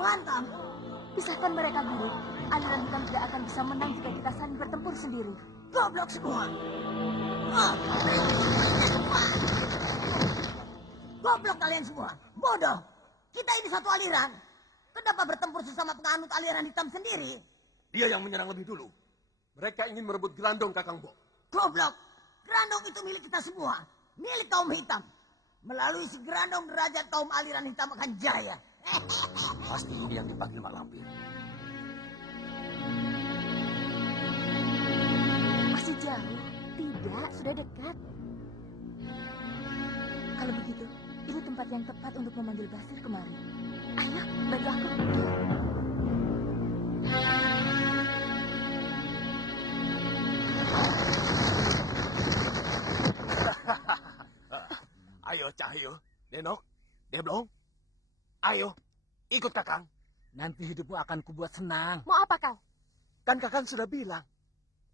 Mantap. Pisahkan mereka dulu. Aliran hitam tidak akan bisa menang jika kita saling bertempur sendiri. Goblok semua. Goblok kalian semua. Bodoh. Kita ini satu aliran. Kenapa bertempur sesama penganut aliran hitam sendiri? Dia yang menyerang lebih dulu. Mereka ingin merebut Grandong, Kakang Bo. Goblok. Grandong itu milik kita semua. Milik kaum hitam. Melalui si Grandong derajat kaum aliran hitam akan jaya. Pasti ini yang dipanggil Mak Lampir. Masih jauh? Tidak, sudah dekat. Kalau begitu, ini tempat yang tepat untuk memanggil Basir kemari. Ayo, bantu aku. Ayo Cahyo, Denok, Deblong. Ayo, ikut Kakang. Nanti hidupmu akan kubuat senang. Mau apa kau? Kan Kakang sudah bilang,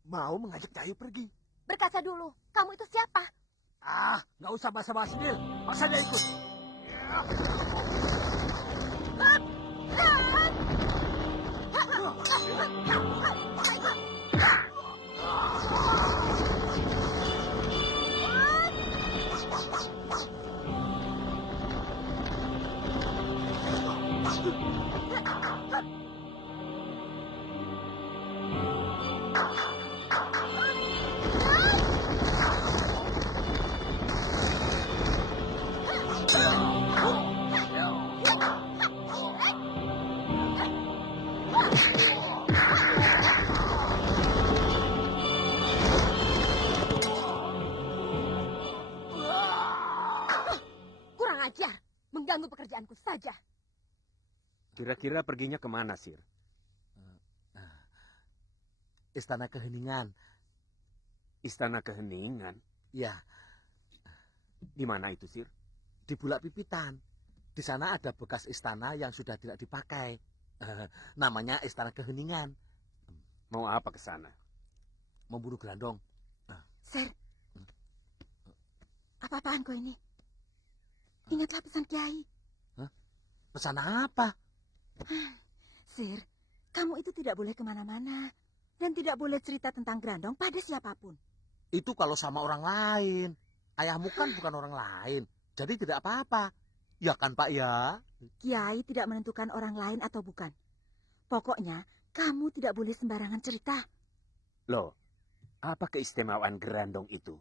mau mengajak Cahyo pergi. Berkaca dulu, kamu itu siapa? Ah, nggak usah basa-basi, Bil. Masa dia ikut? Kurang ajar, mengganggu pekerjaanku saja. Kira-kira perginya kemana, Sir? Istana Keheningan. Istana Keheningan. Ya, Di mana itu, Sir? di Bulak Pipitan. Di sana ada bekas istana yang sudah tidak dipakai. Namanya Istana Keheningan. Mau apa ke sana? Memburu Grandong. Sir, apa-apaan kau ini? Ingatlah pesan Kiai. Pesan apa? Sir, kamu itu tidak boleh kemana-mana. Dan tidak boleh cerita tentang Grandong pada siapapun. Itu kalau sama orang lain. Ayahmu kan bukan orang lain. Jadi tidak apa-apa. Ya kan, Pak, ya? Kiai tidak menentukan orang lain atau bukan. Pokoknya, kamu tidak boleh sembarangan cerita. Loh, apa keistimewaan Grandong itu?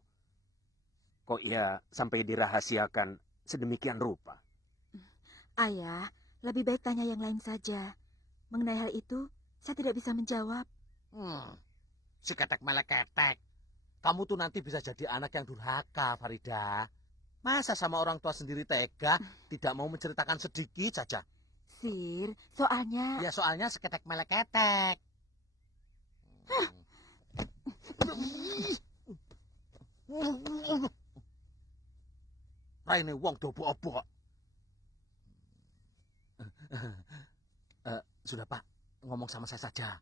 Kok ia sampai dirahasiakan sedemikian rupa? Ayah, lebih baik tanya yang lain saja. Mengenai hal itu, saya tidak bisa menjawab. Si ketek meleketek. Kamu tuh nanti bisa jadi anak yang durhaka, Farida. Masa sama orang tua sendiri tega, tidak mau menceritakan sedikit saja? Sir, soalnya... Ya soalnya seketek meleketek. Raine wong do obok. Sudah, Pak, ngomong sama saya saja.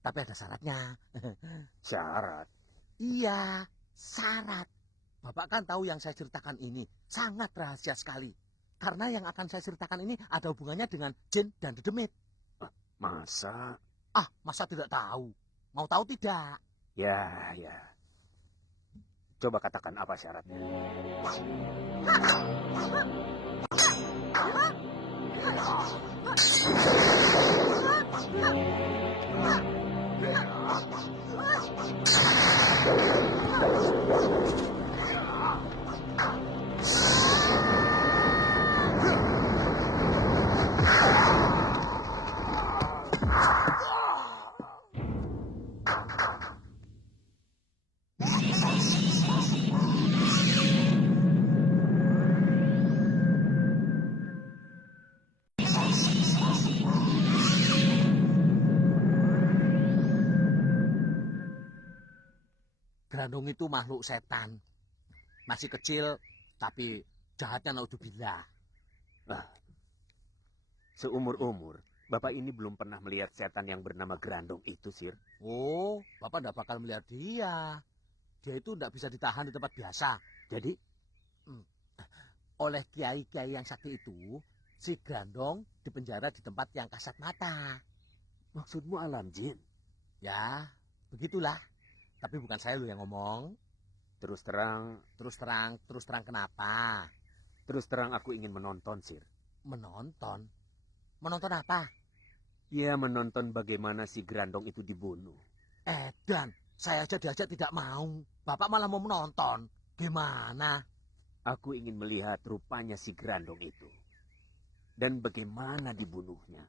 Tapi ada syaratnya. Syarat? Iya, syarat. Bapak kan tahu yang saya ceritakan ini sangat rahasia sekali. Karena yang akan saya ceritakan ini ada hubungannya dengan jin dan dedemit. Masa? Masa tidak tahu? Mau tahu tidak? Ya. Coba katakan apa syaratnya. Grandong itu makhluk setan. Masih kecil, tapi jahatnya naudzubillah. Seumur-umur, Bapak ini belum pernah melihat setan yang bernama Grandong itu, Sir. Oh, Bapak tidak bakal melihat dia. Dia itu tidak bisa ditahan di tempat biasa. Jadi, Oleh kiai-kiai yang sakti itu, si Grandong dipenjara di tempat yang kasat mata. maksudmu alam jin? Ya, begitulah. Tapi bukan saya loh yang ngomong. Terus terang Kenapa? Terus terang aku ingin menonton, Sir. Menonton? Menonton apa? Ya, menonton bagaimana si Grandong itu dibunuh. Dan saya aja diajak tidak mau. Bapak malah mau menonton. Gimana? Aku ingin melihat rupanya si Grandong itu. Dan bagaimana dibunuhnya.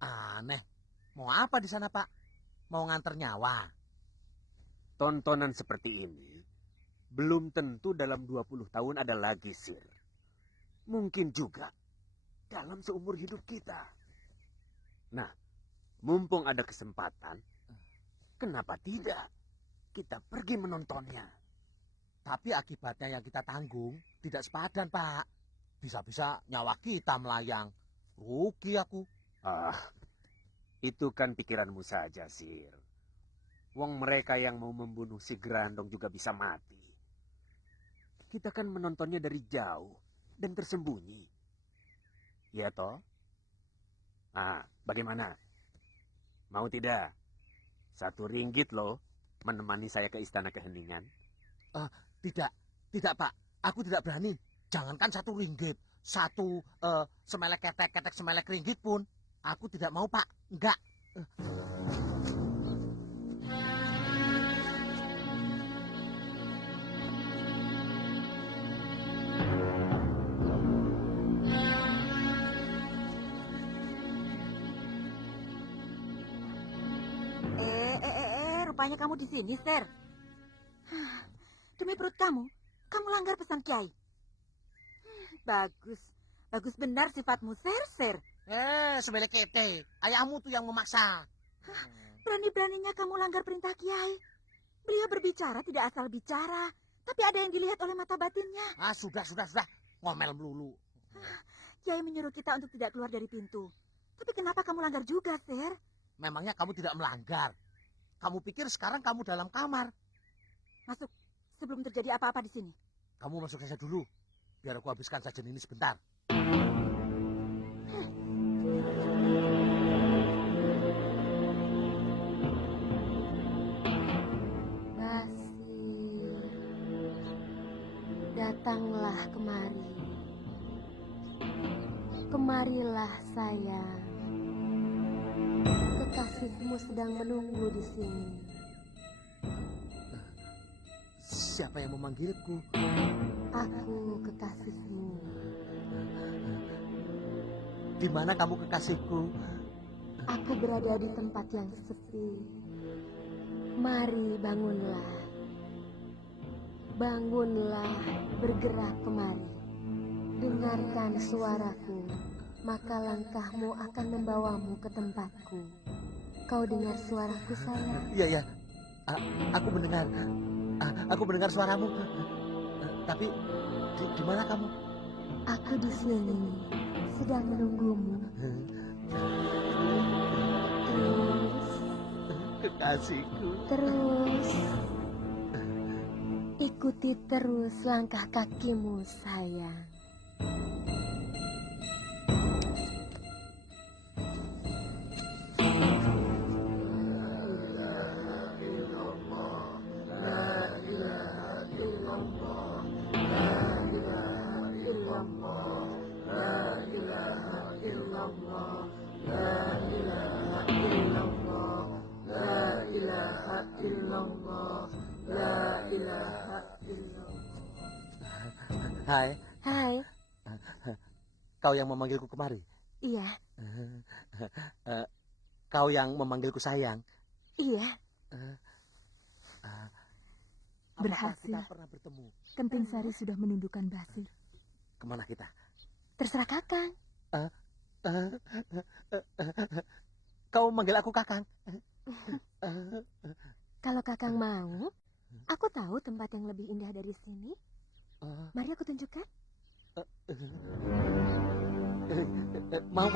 Aneh. Mau apa di sana, Pak? Mau nganter nyawa? Tontonan seperti ini Belum tentu dalam 20 tahun ada lagi, Sir. Mungkin juga dalam seumur hidup kita. Nah, mumpung ada kesempatan, kenapa tidak kita pergi menontonnya? Tapi akibatnya yang kita tanggung tidak sepadan, Pak. Bisa-bisa nyawa kita melayang. Rugi aku. Ah, itu kan pikiranmu saja, Sir. Wong mereka yang mau membunuh si Grandong juga bisa mati. Kita kan menontonnya dari jauh dan tersembunyi. Ya toh? Ah, bagaimana? Mau tidak? 1 ringgit loh menemani saya ke istana keheningan. Tidak, Pak. Aku tidak berani. Jangankan 1 ringgit. 1 semelek ketek semelek ringgit pun. Aku tidak mau, Pak. Enggak. Rupanya kamu di sini, Ser. Demi perut kamu langgar pesan Kiai. Bagus benar sifatmu, Ser. Semelek ketek. Ayahmu tuh yang memaksa. Berani-beraninya kamu langgar perintah Kiai. Beliau berbicara tidak asal bicara, tapi ada yang dilihat oleh mata batinnya. Sudah. Ngomel melulu. Kiai menyuruh kita untuk tidak keluar dari pintu. Tapi kenapa kamu langgar juga, Ser? Memangnya kamu tidak melanggar? Kamu pikir sekarang kamu dalam kamar? Masuk, sebelum terjadi apa-apa di sini. Kamu masuk saja dulu, biar aku habiskan sajian ini sebentar. Basir, datanglah kemari. Kemarilah sayang. Kekasihmu sedang menunggu di sini. Siapa yang memanggilku? Aku kekasihmu. Di mana kamu kekasihku? Aku berada di tempat yang sepi. Mari bangunlah. Bangunlah, bergerak kemari. Dengarkan suaraku, maka langkahmu akan membawamu ke tempatku. Kau dengar suaraku, sayang? Iya. Aku mendengar. Aku mendengar suaramu. Tapi di mana kamu? Aku di sini, sedang menunggumu. Terus, Kekasihku. terus. Ikuti terus langkah kakimu, sayang. Hai. Kau yang memanggilku kemari? Iya. Kau yang memanggilku sayang? Iya. Apakah Berhasil. kita pernah bertemu? Kenting Sari sudah menundukkan Basir. Kemana kita? Terserah Kakang. Kau manggil aku Kakang? Kalau Kakang mau, aku tahu tempat yang lebih indah dari sini. Mari aku tunjukkan. Mau.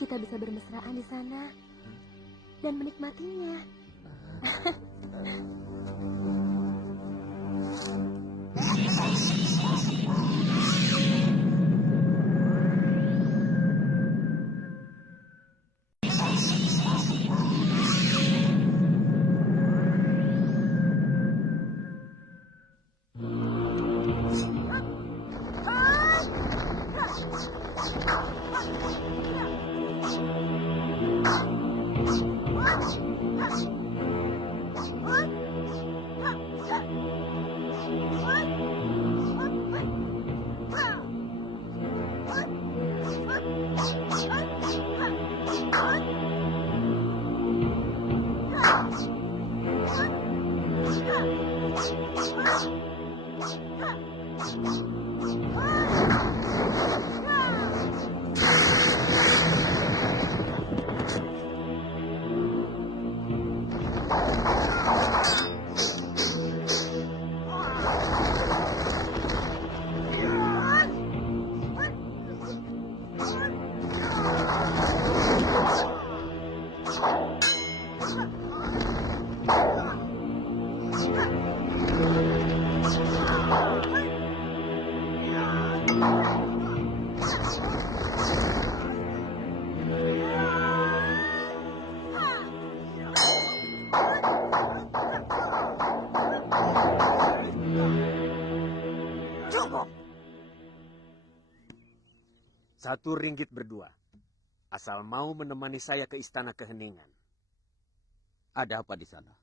Kita bisa bermesraan di sana dan menikmatinya. Cukup. 1 ringgit berdua. Asal mau menemani saya ke istana keheningan. Ada apa di sana?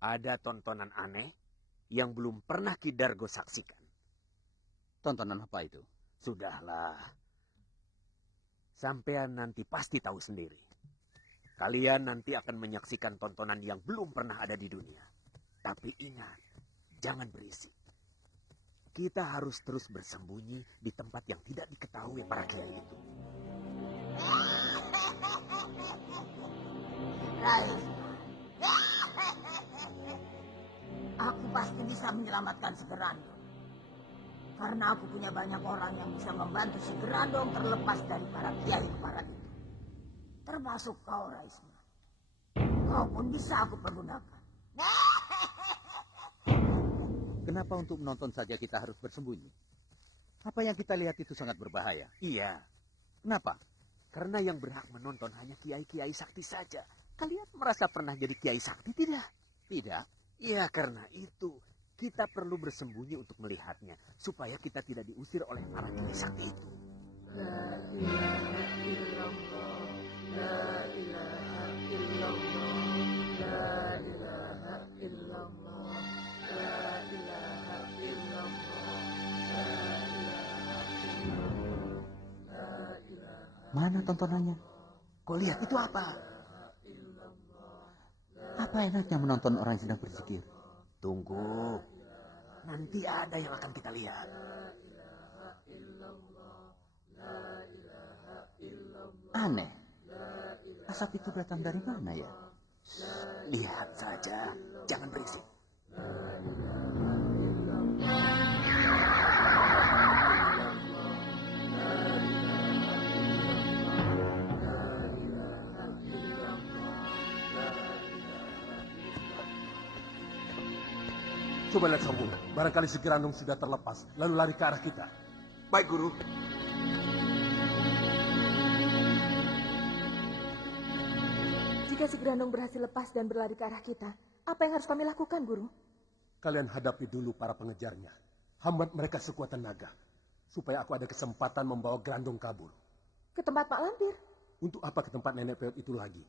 Ada tontonan aneh yang belum pernah Ki Dargo saksikan. Tontonan apa itu? Sudahlah. Sampean nanti pasti tahu sendiri. Kalian nanti akan menyaksikan tontonan yang belum pernah ada di dunia. Tapi ingat, jangan berisik. Kita harus terus bersembunyi di tempat yang tidak diketahui para kiai itu. Rais, aku pasti bisa menyelamatkan si Gerandong. Karena aku punya banyak orang yang bisa membantu si Gerandong terlepas dari para kiai keparat itu. Termasuk kau, Raisma. Kau pun bisa aku pergunakan. Kenapa untuk menonton saja kita harus bersembunyi? Apa yang kita lihat itu sangat berbahaya. Iya, Kenapa? karena yang berhak menonton hanya kiai-kiai sakti saja. Kalian merasa pernah jadi kiai sakti tidak? Tidak. Ya, karena itu kita perlu bersembunyi untuk melihatnya, supaya kita tidak diusir oleh para kiai sakti itu. Mana tontonannya? Kau lihat itu apa? Apa enaknya menonton orang yang sedang berzikir? Tunggu, nanti ada yang akan kita lihat. Aneh. Asap itu datang dari mana ya? Lihat saja, jangan berisik. Coba lihat sambung. Barangkali si Gerandong sudah terlepas, lalu lari ke arah kita. Baik, Guru. Jika si Gerandong berhasil lepas dan berlari ke arah kita, apa yang harus kami lakukan, Guru? Kalian hadapi dulu para pengejarnya. Hambat mereka sekuat tenaga. Supaya aku ada kesempatan membawa Gerandong kabur. Ke tempat Pak Lampir, Untuk apa ke tempat nenek peot itu lagi?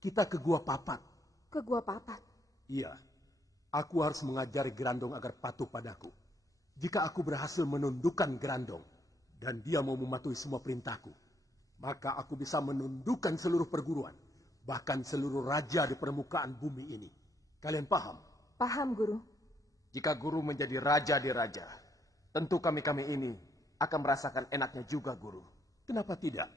Kita ke Gua Papat. ke Gua Papat. Iya. Aku harus mengajari Gerandong agar patuh padaku. Jika aku berhasil menundukkan Gerandong, dan dia mau mematuhi semua perintahku, maka aku bisa menundukkan seluruh perguruan, bahkan seluruh raja di permukaan bumi ini. Kalian paham? Paham, Guru. Jika Guru menjadi raja di raja, tentu kami-kami ini akan merasakan enaknya juga, Guru. Kenapa tidak?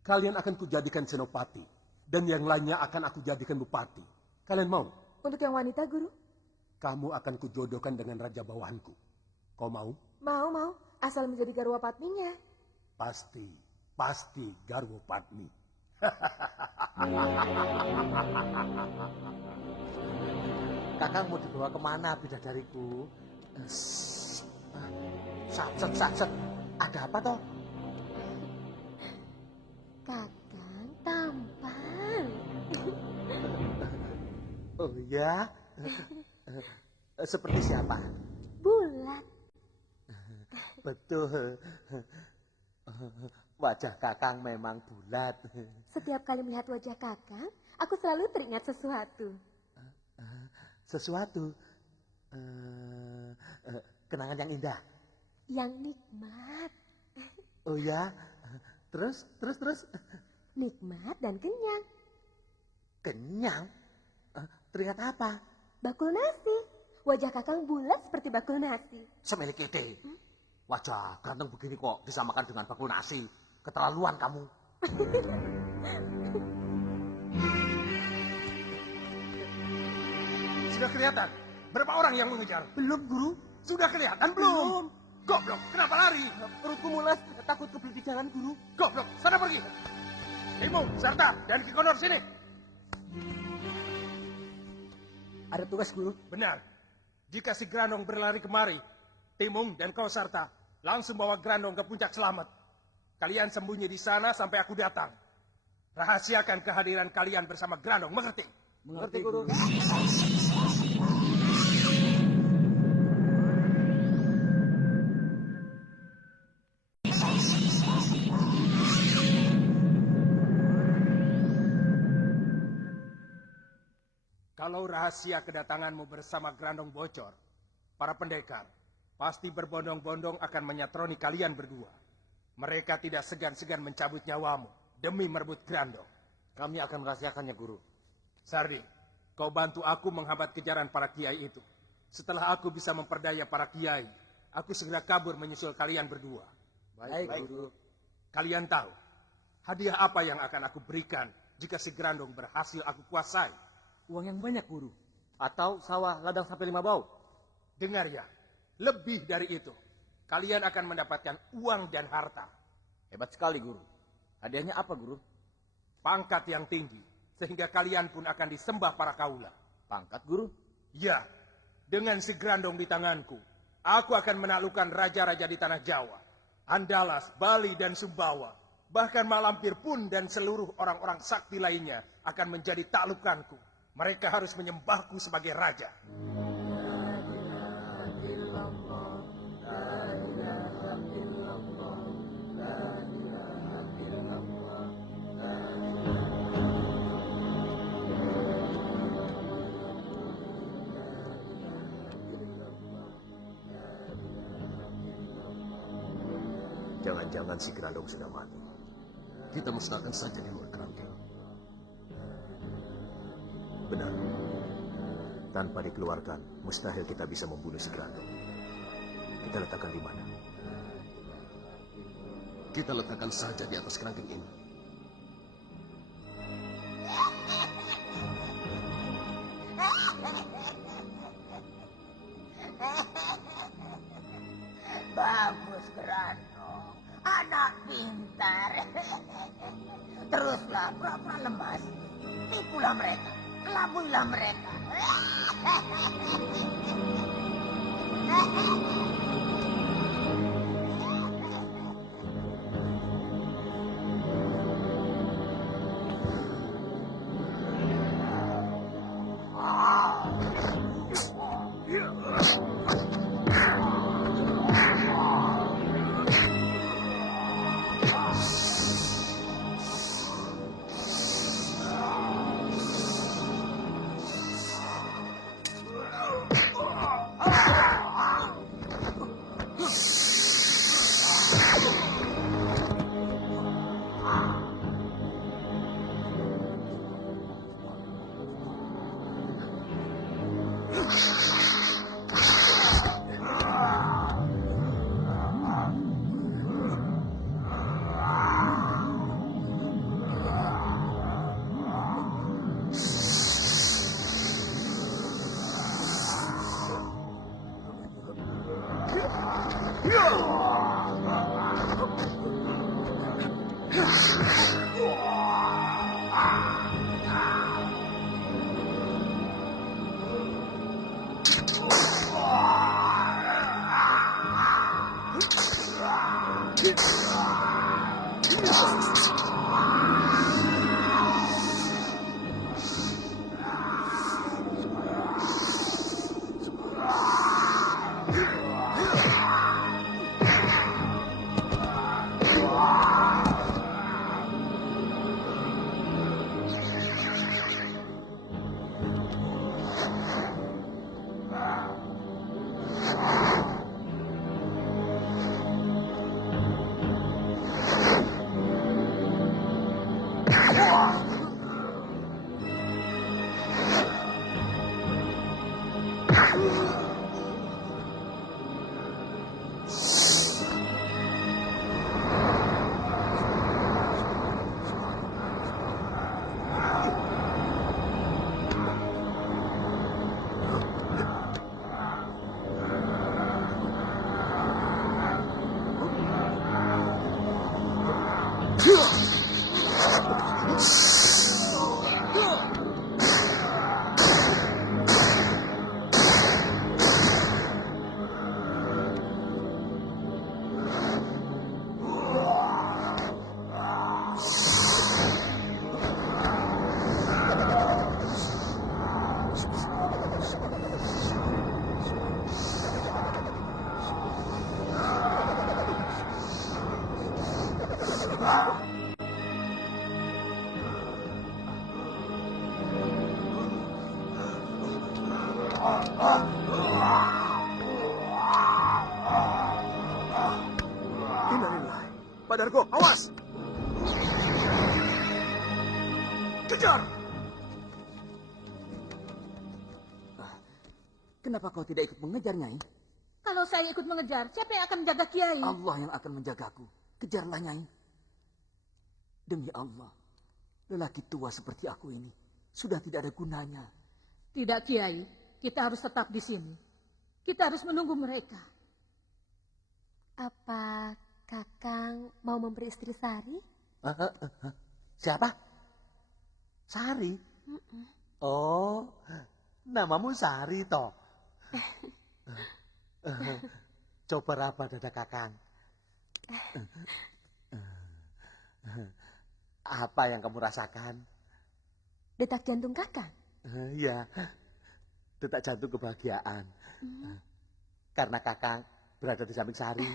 Kalian akan kujadikan senopati, dan yang lainnya akan aku jadikan bupati. Kalian mau? Untuk yang wanita, Guru? Kamu akan kujodohkan dengan raja bawahanku. Kau mau? Mau. Asal menjadi Garwa Patminya. Pasti Garwo Patmi. Kakang mau dibawa kemana bidadariku? Satset. Ada apa toh? Kakang tampan. Oh ya? Seperti siapa? Bulat. Betul. Wajah kakang memang bulat. Setiap kali melihat wajah kakang, aku selalu teringat sesuatu. Sesuatu. Kenangan yang indah. Yang nikmat. Oh ya? Terus? Nikmat dan kenyang. Kenyang? Teringat apa? Bakul nasi. Wajah kakang bulat seperti bakul nasi. Semilik ide. Wajah ganteng begini kok disamakan dengan bakul nasi. Keterlaluan kamu. Sudah kelihatan? Berapa orang yang mengejar? Belum, Guru. Sudah kelihatan belum? Goblok, kenapa lari? Perutku mules, takut kebelet di jalan, Guru. Goblok, sana pergi. Timung, Sarta, dan Ki Konor sini. Ada tugas, Guru. Benar. Jika si Grandong berlari kemari, Timung dan kau Sarta langsung bawa Grandong ke puncak selamat. Kalian sembunyi di sana sampai aku datang. Rahasiakan kehadiran kalian bersama Grandong, mengerti? Mengerti, Guru. Kalau rahasia kedatanganmu bersama Grandong bocor, para pendekar pasti berbondong-bondong akan menyatroni kalian berdua. Mereka tidak segan-segan mencabut nyawamu demi merebut Grandong. Kami akan merahasiakannya, Guru. Sardi, kau bantu aku menghambat kejaran para kiai itu. Setelah aku bisa memperdaya para kiai, aku segera kabur menyusul kalian berdua. Baik, Guru. Kalian tahu, hadiah apa yang akan aku berikan jika si Grandong berhasil aku kuasai? Uang yang banyak, Guru. Atau sawah ladang sampai 5 bau. Dengar ya, lebih dari itu. Kalian akan mendapatkan uang dan harta. Hebat sekali, Guru. Hadiahnya apa, Guru? Pangkat yang tinggi, sehingga kalian pun akan disembah para kaula. Pangkat, Guru? Ya, dengan si Grandong di tanganku, aku akan menaklukkan raja-raja di tanah Jawa. Andalas, Bali, dan Sumbawa. Bahkan Malampir pun dan seluruh orang-orang sakti lainnya akan menjadi taklukanku. Mereka harus menyembahku sebagai raja. Jangan-jangan si Grandong sudah mati. Kita musnahkan saja di luar kerangkeng. Benar. Tanpa dikeluarkan, mustahil kita bisa membunuh si Grandong. Kita letakkan di mana? Kita letakkan saja di atas kerangkeng ini. Bagus, Grandong. Anak pintar. Teruslah pura-pura lemas. Tipulah mereka. Kelabuilah mereka. Innalillahi. Pak Dargo, awas! Kejar! Kenapa kau tidak ikut mengejar, Nyai? Kalau saya ikut mengejar, siapa yang akan menjaga Kiai? Allah yang akan menjagaku. Kejarlah, Nyai. Demi Allah, lelaki tua seperti aku ini sudah tidak ada gunanya. Tidak, Kiai. Kita harus tetap di sini. Kita harus menunggu mereka. Apa Kakang mau memberi istri Sari? Siapa? Sari? Oh, namamu Sari toh. Coba raba dada Kakang. Apa yang kamu rasakan? Detak jantung Kakang? Iya, detak jantung kebahagiaan. Karena Kakang berada di samping Sari.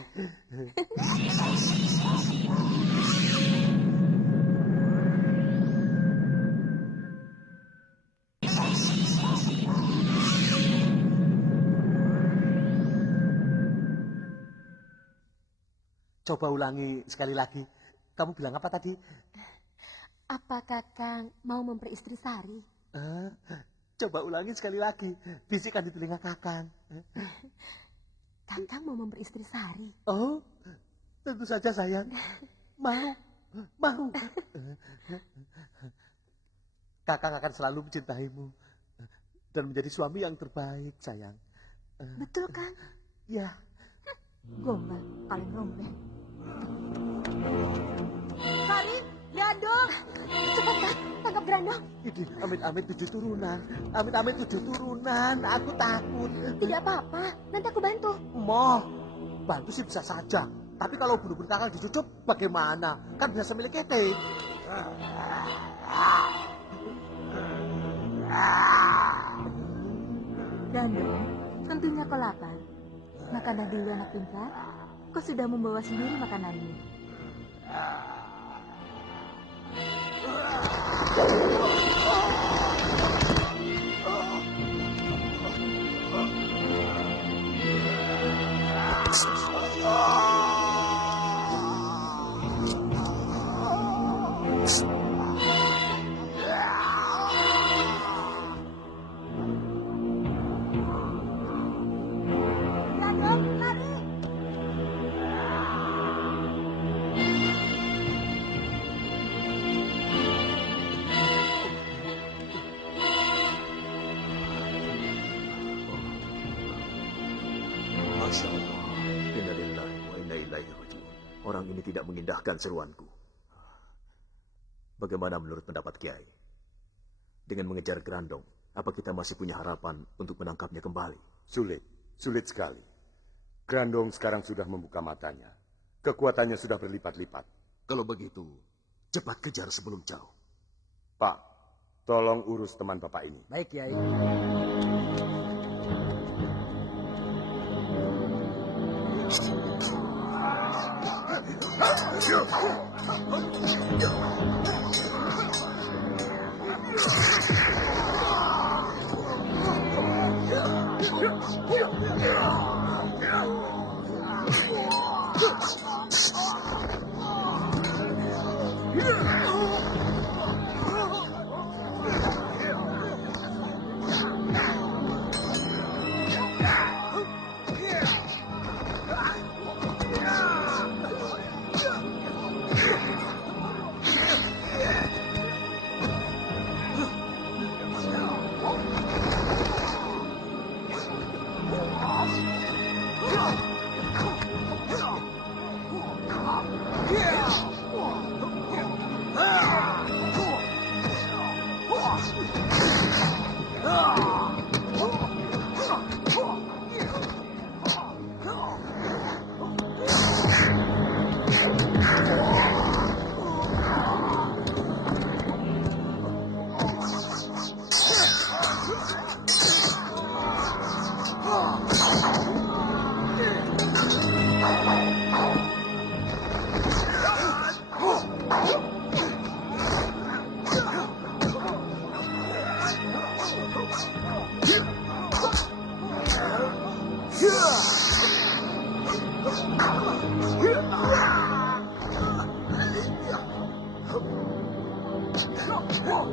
Coba ulangi sekali lagi. Kamu bilang apa tadi? Apa Kakang mau memberi istri Sari? Coba ulangi sekali lagi. Bisikkan di telinga Kakang. Kakang mau memberi istri Sari? Oh, tentu saja sayang. Mau. Kakang akan selalu mencintaimu. Dan menjadi suami yang terbaik, sayang. Betul, Kang? Ya. Gombal, paling rombeng. Sari, lihat dong. Cepat, Kang. Tangkap Grandong. Ini amit-amit 7 turunan. Amit-amit 7 turunan. Aku takut. Tidak apa-apa. Nanti aku bantu. Moh, bantu sih bisa saja. Tapi kalau bulu-bulu Kakang dicucup, bagaimana? Kan bisa milik kita. Grandong, tentunya kau lapar. Makanlah dulu anak pintar. Kau sudah membawa sendiri makananmu. Masya Allah. Innalillahi wa inna ilaihi raji'un. Orang ini tidak mengindahkan seruanku. Bagaimana menurut pendapat Kiai? Dengan mengejar Grandong, apa kita masih punya harapan untuk menangkapnya kembali? Sulit sekali. Grandong sekarang sudah membuka matanya. Kekuatannya sudah berlipat-lipat. Kalau begitu, cepat kejar sebelum jauh. Pak, tolong urus teman Bapak ini. Baik, Kiai. Ah!